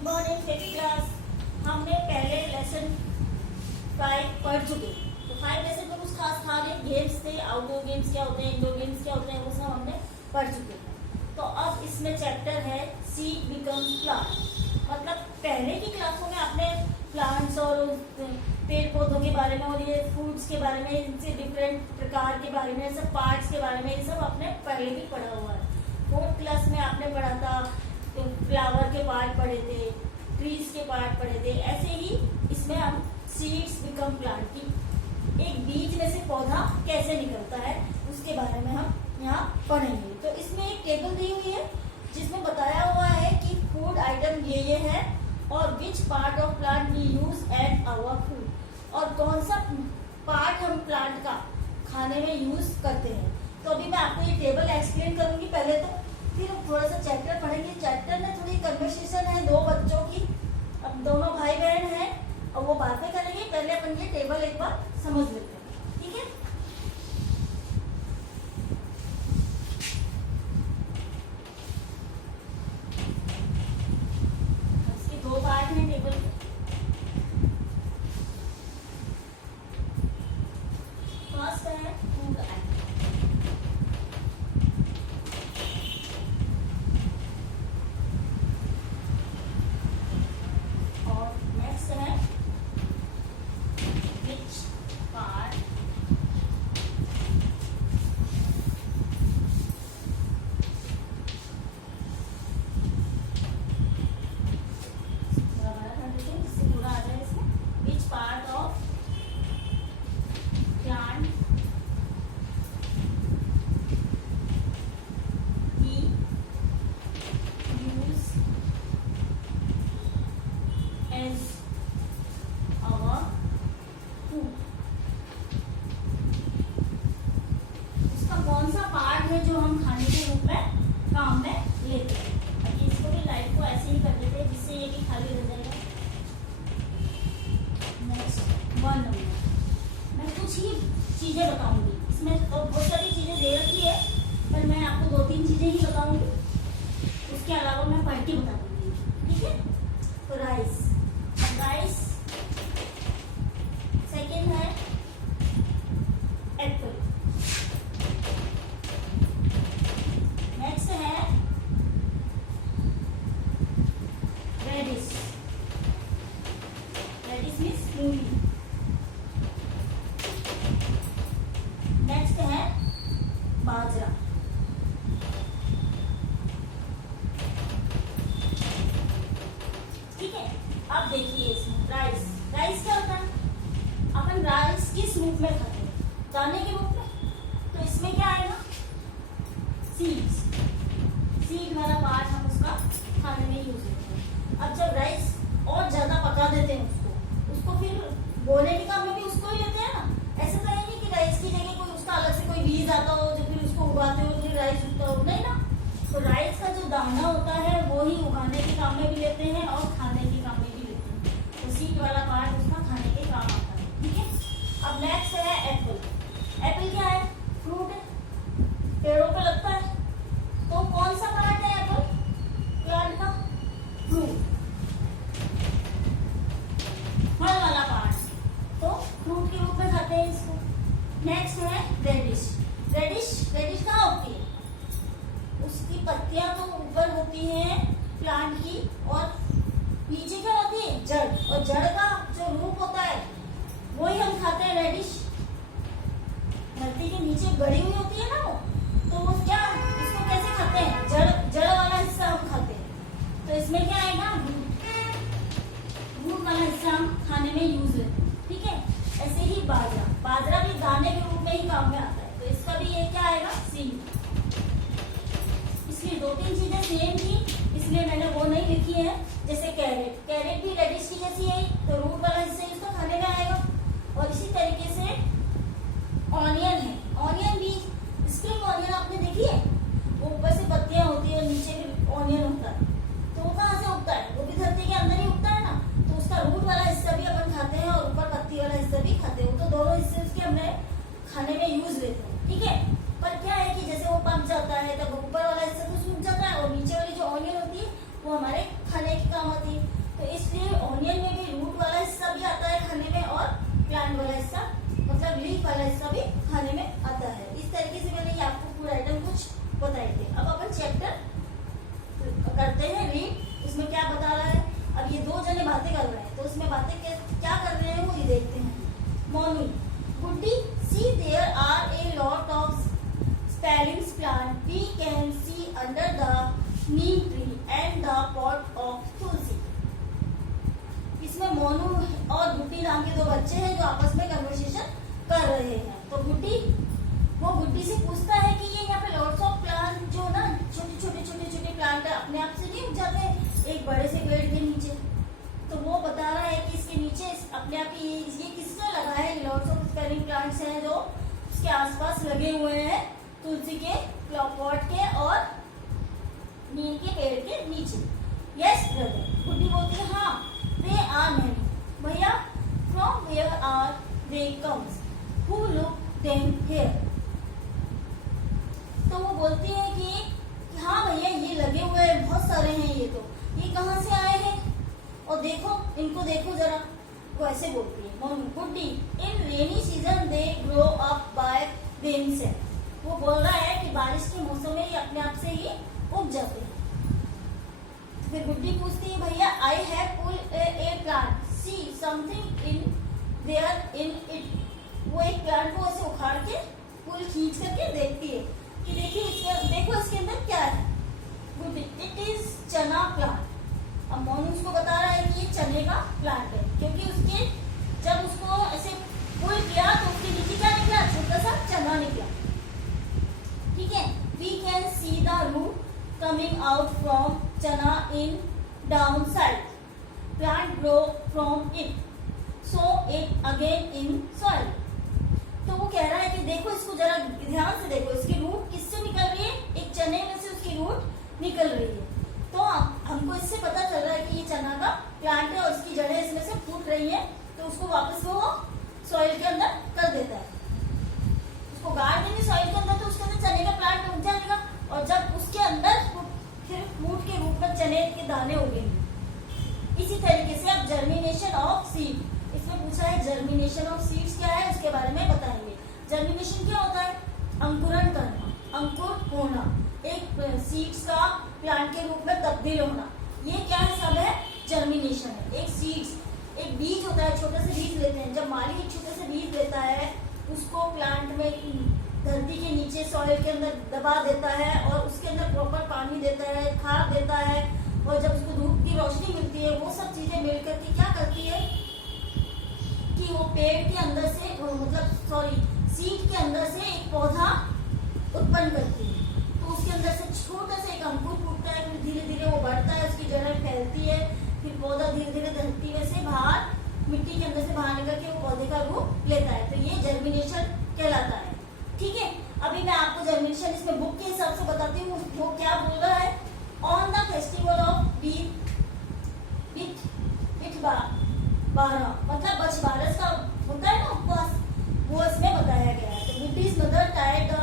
Good morning fifth class. हमने पहले lesson 5 पढ़ चुके, तो 5 लेसन में कुछ खास था नहीं। गेम्स थे, आउटडोर गेम्स क्या होते हैं, इंडोर गेम्स क्या होते हैं, वो सब हमने पढ़ चुके हैं। तो अब इसमें चैप्टर है सीड बिकम्स प्लांट। मतलब पहले की क्लासों में आपने प्लांट्स और पेड़ पौधों के बारे में और ये फ्रूट्स के बारे में, इनसे डिफरेंट प्रकार के बारे में, सब पार्ट्स के बारे में, ये सब आपने पहले भी पढ़ा हुआ है। 4th क्लास में आपने पढ़ा था, तो फ्लावर के पार्ट पढ़े थे, ट्रीज के पार्ट पढ़े थे। ऐसे ही इसमें हम सीड्स बिकम प्लांट की एक बीज में से पौधा कैसे निकलता है उसके बारे में हम यहाँ पढ़ेंगे। तो इसमें एक टेबल दी हुई है जिसमें बताया हुआ है कि फूड आइटम ये है और which part of plant we use at our food, और कौन सा पार्ट हम प्लांट का खाने में यूज करते हैं। तो अभी मैं आपको ये टेबल एक्सप्लेन करूंगी पहले, तो फिर थोड़ा सा चैप्टर पढ़ेंगे। चैप्टर में थोड़ी कन्वर्सेशन है दो बच्चों की, अब दोनों भाई बहन हैं और वो बातें करेंगे। पहले अपन ये टेबल एक बार समझ लेते हैं, ठीक है। इसके 2 पार्ट हैं टेबल के। फर्स्ट है फूड आइटम, और नेक्स्ट है विच पार्ट जिससे पूरा आ जाए इसमें, विच part of plant we use as our food। उसका कौन सा पार्ट है जो हम खाने के रूप में काम में लेते हैं। अब इसको भी लाइट को ऐसे ही कर देते हैं जिससे ये भी खाली रह जाएगा। नेक्स्ट 1 नंबर मैं कुछ ही चीजें बताऊंगी, इसमें तो बहुत सारी चीजें दे रखी है पर मैं आपको 2-3 चीजें ही बताऊंगी, उसके अलावा मैं पढ़ के बता दूंगी, ठीक है। तो राइस, राइस। सेकेंड है एप्पल। नेक्स्ट है रेडिश, रेडिश मीन्स मूली। नेक्स्ट है बाजरा। ठीक है, अब देखिए इसमें राइस। राइस क्या होता है, अपन राइस किस रूप में खाते हैं, दाने के रूप में। तो इसमें क्या आएगा, सीड्स। सीड वाला पार्ट हम उसका खाने में यूज करते हैं। अब जब राइस और ज्यादा पका देते हैं उसको फिर बोने के काम में भी उसको ही लेते हैं ना। ऐसे तो है नहीं कि राइस की जगह कोई उसका अलग से कोई बीज आता हो जो फिर उसको उगाते हो फिर राइस उगता हो, नहीं ना। तो राइस का जो दाना होता है वो ही उगाने के काम में भी लेते हैं और खाने के काम में भी लेते हैं। तो सीड वाला पार्ट उसका खाने के काम आता है, ठीक है। अब नेक्स्ट है एप्पल। एप्पल क्या है, फ्रूट है, पेड़ों पे लगता है। तो कौन सा पार्ट है एप्पल प्लांट का, फ्रूट, फल वाला पार्ट। तो फ्रूट के रूप में खाते हैं इसको। नेक्स्ट है रेडिश। रेडिश, रेडिश कहाँ होती है, उसकी पत्तियां तो ऊपर होती हैं प्लांट की और नीचे क्या होती है, जड़, और जड़ का जो रूप होता है वही हम खाते हैं रेडिश। धरती के नीचे गड़ी हुई होती है ना वो, तो वो क्या, इसको कैसे खाते हैं, जड़, जड़ वाला हिस्सा हम खाते हैं। तो इसमें क्या आएगा, रूट वाला हिस्सा हम खाने में यूज लेते हैं, ठीक है। ऐसे ही बाजरा, बाजरा भी दाने के रूप में ही काम में आता है। तो इसका भी ये क्या आएगा, सीड। इसलिए 2-3 चीजें सेम थी इसलिए मैंने वो नहीं लिखी है। जैसे कैरेट, कैरेट भी रेडिश की जैसी है, तो रूट वाला हिस्सा इसका खाने में आएगा। और इसी तरीके से ऑनियन है, ऑनियन भी, स्प्रिंग ऑनियन आपने देखी है, वो ऊपर से पत्तियां होती है और नीचे भी ऑनियन होता है। तो वो कहाँ से उगता है, वो भी धरती के अंदर ही उगता है ना। तो उसका रूट वाला हिस्सा भी अपन खाते हैं और ऊपर पत्ती वाला हिस्सा भी खाते हैं। वो तो दोनों हिस्से उसके हमने खाने में यूज लेते हैं, ठीक है। पर क्या है कि जैसे वो पक जाता है तब ऊपर वाला हिस्सा तो सूख जाता है और नीचे वाली जो ऑनियन होती है वो हमारे ये किसने लगा है, लॉट्स ऑफ स्पेलिंग प्लांट्स हैं जो उसके आसपास लगे हुए हैं, तुलसी के पॉट के और नीम के पेड़ के नीचे। यस ब्रदर, गुड्डी बोलती है हाँ, दे आर मैनी। भैया, from where are they comes, who look them here. तो वो बोलती है कि हाँ भैया ये लगे हुए हैं, बहुत सारे हैं, ये कहाँ से आए हैं, और देखो इनको देखो जरा। वो ऐसे बोलती है Guddi, in rainy season they grow up by themselves. वो बोल रहा है कि बारिश के मौसम में ये अपने आप से ही उग जाते हैं। फिर गुड्डी पूछती है भैया, I have pulled a plant, see something in there in it. वो एक प्लांट को ऐसे उखाड़ के पुल खींच करके देखती है कि देखो इसके अंदर क्या है। गुड्डी, इट इज चना प्लांट। अब मोनू उसको बता रहा है कि ये चने का प्लांट है, क्योंकि उसके जब उसको ऐसे पुल किया तो उसके नीचे क्या निकला, छोटा सा चना निकला। ठीक है, we can see the root coming out from chana in down side, plant grow from it, so it again in soil. तो वो कह रहा है कि देखो इसको जरा ध्यान से देखो, इसकी रूट किससे निकल रही है, एक चने में से उसकी रूट निकल रही है। तो हमको इससे पता चल रहा है कि ये चना का प्लांट है और इसकी जड़ें इसमें से फूट रही है, तो उसको वापस वो सॉइल के अंदर कर देता है। उसको गाड़ देंगे सॉइल के अंदर तो उसके अंदर चने का प्लांट उग जाएगा, और जब उसके अंदर फिर फूट के रूप में चने के दाने उगेंगे। इसी तरीके से अब जर्मिनेशन ऑफ सीड, इसमें पूछा है जर्मिनेशन ऑफ सीड्स क्या है, उसके बारे में बताएंगे। जर्मिनेशन क्या होता है, अंकुरण करना, अंकुर होना, एक सीड्स का प्लांट के रूप में तब्दील होना, ये क्या है, सब है जर्मिनेशन है। एक सीड्स, एक बीज होता है, छोटे से बीज लेते हैं, जब माली एक छोटे से बीज लेता है उसको प्लांट में धरती के नीचे सॉइल के अंदर दबा देता है और उसके अंदर प्रॉपर पानी देता है, खाद देता है, और जब उसको धूप की रोशनी मिलती है, वो सब चीजें मिलकर के क्या करती है कि वो पेड़ के अंदर से, मतलब सीड के अंदर से एक पौधा उत्पन्न करती है। तो उसके अंदर से छोटा सा एक अंकुर फूटता है, फिर धीरे धीरे वो बढ़ता है, उसकी जड़ें फैलती है, फिर पौधा धीरे धीरे धरती में से बाहर, मिट्टी के अंदर से बाहर निकल के वो पौधे का रूप लेता है। तो ये जर्मिनेशन कहलाता है। ठीक है, अभी मैं आपको जर्मिनेशन इसमें बुक के हिसाब से बताती हूँ, वो क्या बोल रहा है। ऑन द फेस्टिवल ऑफ मतलब बछबारस का होता है ना उपवास, वो इसमें बताया गया है। तो बुड्डीज मदर टाइड द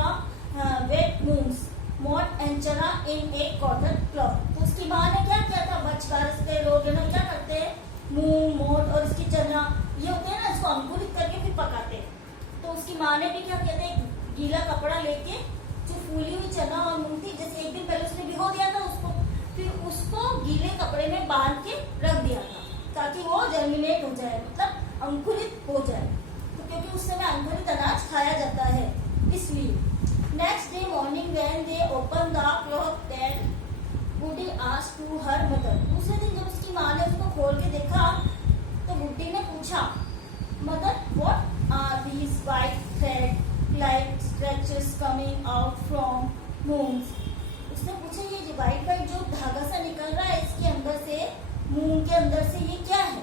वेट मूंग्स मोट एंड चना इन एक कॉटन क्लॉथ। तो उसकी माँ ने क्या किया था, बछबारस पे लोग है ना क्या करते हैं, मूंग मोट और इसकी चना ये होते हैं ना, इसको अंकुरित करके फिर पकाते हैं। तो उसकी माँ ने भी क्या किया था, एक गीला कपड़ा लेके जो फूली हुई चना और मूंग थी, जैसे एक दिन पहले उसने भिगो दिया था उसको, फिर उसको गीले कपड़े में बांध के रख दिया था ताकि वो जर्मिनेट हो जाए, मतलब अंकुरित हो जाए। तो क्योंकि उस समय अंकुरित अनाज खाया जाता है इसलिए। Next day morning when they open the cloth that Guddi asked to her mother. दूसरे दिन जब उसकी माँ ने उसको खोल के देखा तो गुड्डी ने पूछा, mother what are these white thread like stretches coming out from moongs. उसने पूछा ये जो व्हाइट जो धागा सा निकल रहा है इसके अंदर से, मूंग के अंदर से, ये क्या है,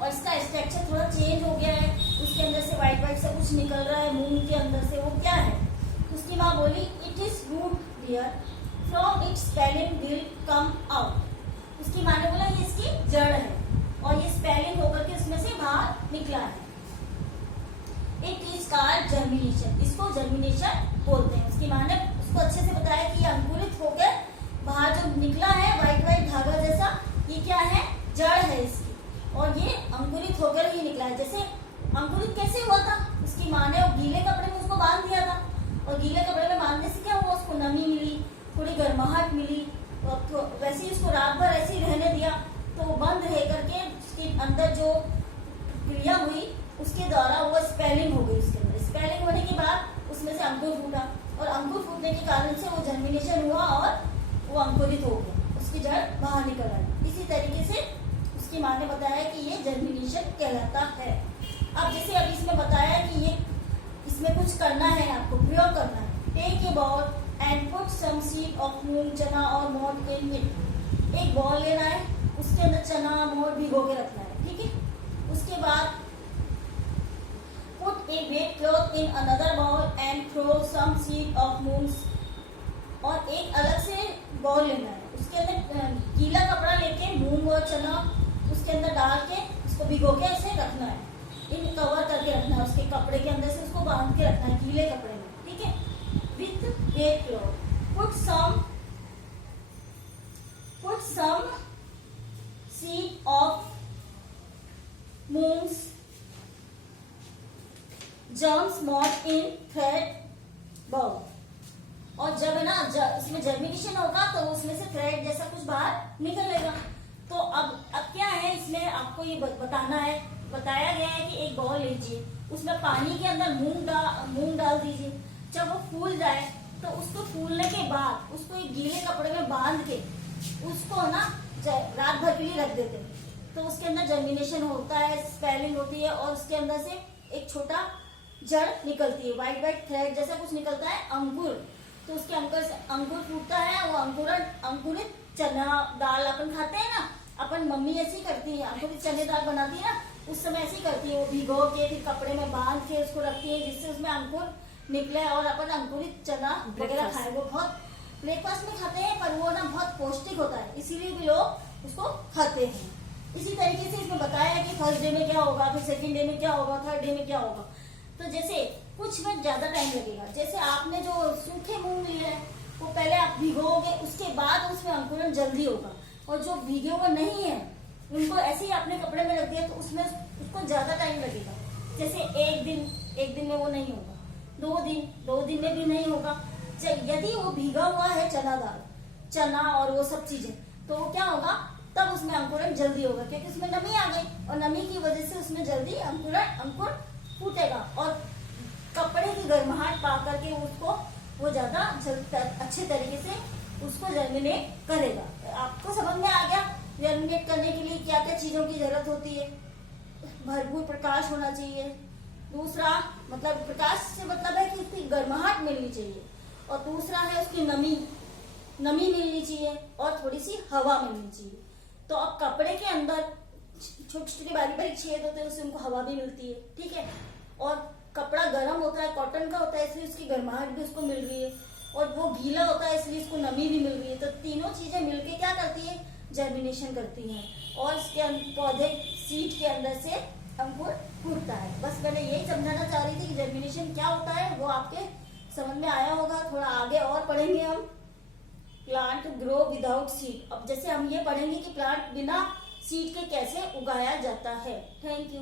और इसका स्ट्रक्चर थोड़ा चेंज हो गया है, उसके अंदर से व्हाइट सा कुछ निकल रहा है मूंग के अंदर से, वो क्या है। उसकी माँ बोली, it is root dear, from its spelling will come out. उसकी माँ ने बोला ये इसकी जड़ है और ये स्पेलिंग होकर के उसमें से बाहर निकला है। इट इज कॉल्ड जर्मिनेशन, इसको जर्मिनेशन बोलते हैं। उसकी माँ ने उसको अच्छे से बताया कि अंकुरित होकर बाहर जो निकला है व्हाइट धागा जैसा, ये क्या है, जड़ है इसकी, और ये अंकुरित होकर ही निकला है। जैसे अंकुरित कैसे हुआ था, उसकी माँ ने गीले कपड़े में उसको बांध दिया था, और गीले कपड़े में बांधने से क्या हुआ, उसको नमी मिली, थोड़ी गर्माहट मिली, और तो वैसे ही उसको रात भर ऐसे ही रहने दिया, तो वो बंद रह करके उसके अंदर जो क्रिया हुई उसके द्वारा वो स्पेलिंग हो गई। उसके अंदर स्पेलिंग होने के बाद उसमें से अंकुर फूटा, और अंकुर फूटने के कारण से वो जर्मिनेशन हुआ और वो अंकुरित हो गया, उसकी जड़ बाहर निकल आई। इसी तरीके से उसकी माँ ने बताया कि ये जर्मिनेशन कहलाता है। अब जैसे अभी इसमें बताया कि ये इसमें कुछ करना है, आपको प्रयोग करना है। Take a ball and put some seed of moong, chana और मोट इन इट। एक बॉल लेना है, उसके अंदर चना मोट भिगो के रखना है, ठीक है। उसके बाद put a wet cloth in another bowl and throw some seed of moons, और एक अलग से बॉल लेना है, उसके अंदर गीला कपड़ा लेके मूंग और चना उसके अंदर डाल के उसको भिगो के ऐसे रखना है, इन कवर करके रखना है, उसके कपड़े के अंदर से उसको बांध के रखना है गीले कपड़े में, ठीक है। With wet cloth put some seed of moons germs not in thread bowl, और जब है ना इसमें जर्मिनेशन होगा तो उसमें से थ्रेड जैसा कुछ बाहर निकलेगा। तो अब क्या है, इसमें आपको ये बताना है, बताया गया है कि एक बॉल लीजिए, उसमें पानी के अंदर मूंग डाल दीजिए, जब वो फूल जाए तो उसको फूलने के बाद उसको एक गीले कपड़े में बांध के उसको ना रात भर के लिए रख देते हैं, तो उसके अंदर जर्मिनेशन होता है, स्पेलिंग होती है, और उसके अंदर से एक छोटा जड़ निकलती है, व्हाइट व्हाइट थ्रेड जैसा कुछ निकलता है, अंकुर। तो उसके अंकुर फूटता है, वो अंकुरित चना दाल अपन खाते हैं ना, अपन मम्मी ऐसी करती है, अंकुरित चने दाल बनाती है ना, उस समय ऐसी करती है, वो भिगो के फिर कपड़े में बांध के उसको रखती है जिससे उसमें अंकुर निकले और अपन अंकुरित चना वगैरह खाए। वो बहुत ब्रेकफास्ट में खाते हैं, पर वो ना बहुत पौष्टिक होता है, इसीलिए भी लोग उसको खाते हैं। इसी तरीके से इसमें बताया है कि फर्स्ट डे में क्या होगा, फिर सेकंड डे में क्या होगा, थर्ड डे में क्या होगा। तो जैसे कुछ में ज्यादा टाइम लगेगा, जैसे आपने जो सूखे मूंग लिए हैं वो पहले आप भिगोगे, उसके बाद उसमें अंकुरण जल्दी होगा, और जो भीगे हुए नहीं है उनको ऐसे ही अपने कपड़े में रख दिया तो उसमें उसको ज्यादा टाइम लगेगा। जैसे एक दिन में वो नहीं होगा, दो दिन में भी नहीं होगा। यदि वो भीगा हुआ है चना और वो सब चीजें, तो वो क्या होगा, तब उसमें अंकुरण जल्दी होगा, क्योंकि उसमें नमी आ गई, और नमी की वजह से उसमें जल्दी अंकुर फूटेगा, और कपड़े की गर्माहट पा करके उसको वो ज्यादा अच्छे तरीके से उसको जर्मिनेट करेगा। आपको समझ में आ गया जर्मिनेट करने के लिए क्या क्या चीजों की जरूरत होती है। भरपूर प्रकाश होना चाहिए, दूसरा मतलब प्रकाश से मतलब है कि उसकी गर्माहट मिलनी चाहिए, और दूसरा है उसकी नमी मिलनी चाहिए, और थोड़ी सी हवा मिलनी चाहिए। तो अब कपड़े के अंदर छोटे छोटे बारीक छेद होते हैं, उससे उनको हवा भी मिलती है, ठीक है। और कपड़ा गर्म होता है, कॉटन का होता है, इसलिए उसकी गर्माहट भी उसको मिल रही है, और वो गीला होता है इसलिए उसको नमी भी मिल रही है। तो तीनों चीजें मिलके क्या करती है, जर्मिनेशन करती हैं, और इसके पौधे सीड के अंदर से अंकुर फूटता है। बस मैंने यही समझाना चाह रही थी कि जर्मिनेशन क्या होता है, वो आपके समझ में आया होगा। थोड़ा आगे और पढ़ेंगे हम प्लांट ग्रो विदाउट सीड। अब जैसे हम ये पढ़ेंगे कि प्लांट बिना सीड के कैसे उगाया जाता है। Thank you.